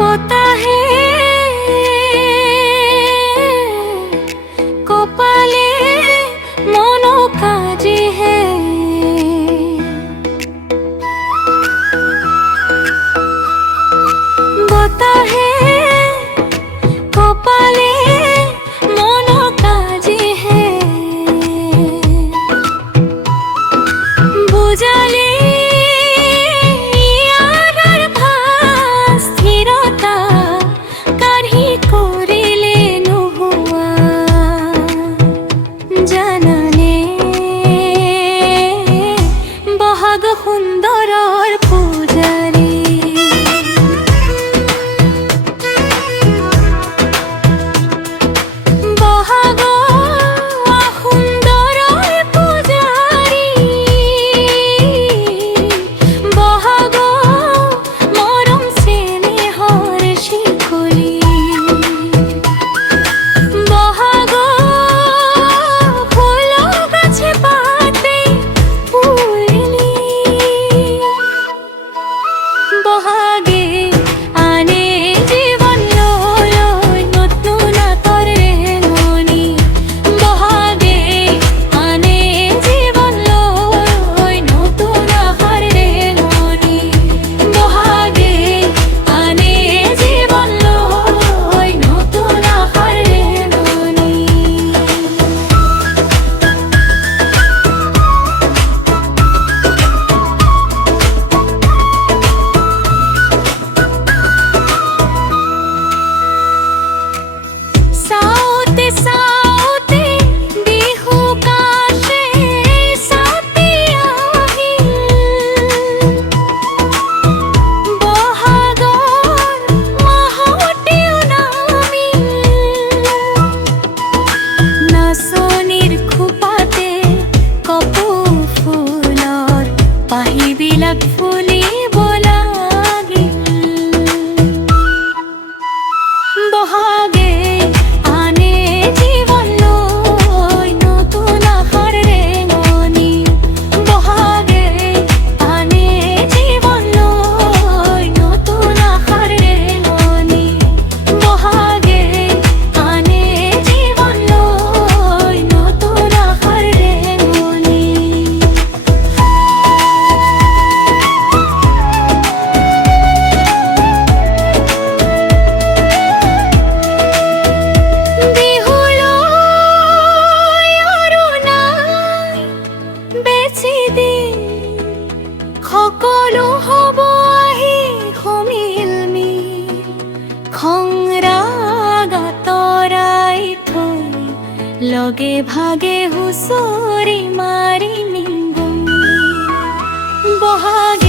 बताहे कपाले मनो काजे है बताहे कपाले मनो काजे है बुझाले সুন্দৰৰ পূজাৰী বহাগ সুন্দৰৰ পূজাৰী বহাগ মৰম চেনেহৰ শিকলি বহাগ ফুল গাছে পাতে বহাগে আনে জীবন লয় নতুন আতরে মনি বহাগে আনে জীবন লয় নতুন আহারে মনি বহাগে আনে জীবন লয় নতুন আহারে মনি साउते बिहु काशे साथी আহিল বহাগৰ মাহতেও নামিল নাচনিৰ খোপাতে কপৌ ফুলৰ পাহিবিলাক ফুলিব লাগিল বহাগে সকলো হ'ব আহি সমিলমি খংৰাগ আঁতৰাই থৈ লগে ভাগে হুঁচৰি মাৰি নিম বহাগে